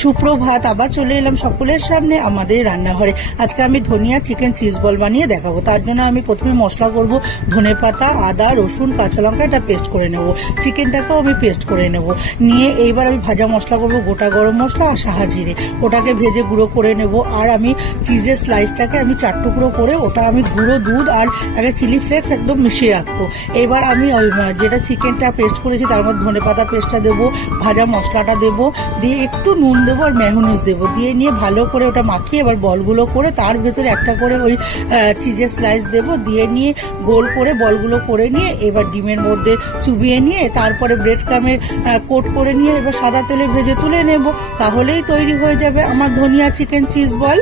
সুপ্রভাত, আবার চলে এলাম সকলের সামনে আমাদের রান্নাঘরে। আজকে আমি ধনিয়া চিকেন চিজ বল বানিয়ে দেখাবো। তার জন্য আমি প্রথমে মশলা করব ধনেপাতা, আদা, রসুন, কাঁচা লঙ্কা, এটা পেস্ট করে নেব। চিকেনটাকেও আমি পেস্ট করে নেব। নিয়ে এইবার আমি ভাজা মশলা করব, গোটা গরম মশলা আর সাহা জিরে, ওটাকে ভেজে গুঁড়ো করে নেব। আর আমি চিজের স্লাইসটাকে আমি 4 টুকরো করে ওটা আমি গুঁড়ো দুধ আর একটা চিলি ফ্লেক্স একদম মিশিয়ে রাখবো। এবার আমি যেটা চিকেনটা পেস্ট করেছি তার মধ্যে ধনেপাতা পেস্টটা দেবো, ভাজা মশলাটা দেবো, দিয়ে একটু নুন দেবো আর মেয়োনিজ দেবো, দিয়ে নিয়ে ভালো করে ওটা মাখিয়ে এবার বলগুলো করে তার ভেতরে একটা করে ওই চিজের স্লাইস দেবো, দিয়ে নিয়ে গোল করে বলগুলো করে নিয়ে এবার ডিমের মধ্যে চুবিয়ে নিয়ে তারপরে ব্রেড ক্রামে কোট করে নিয়ে এবার সাদা তেলে ভেজে তুলে নেব। তাহলেই তৈরি হয়ে যাবে আমার ধনিয়া চিকেন চিজ বল।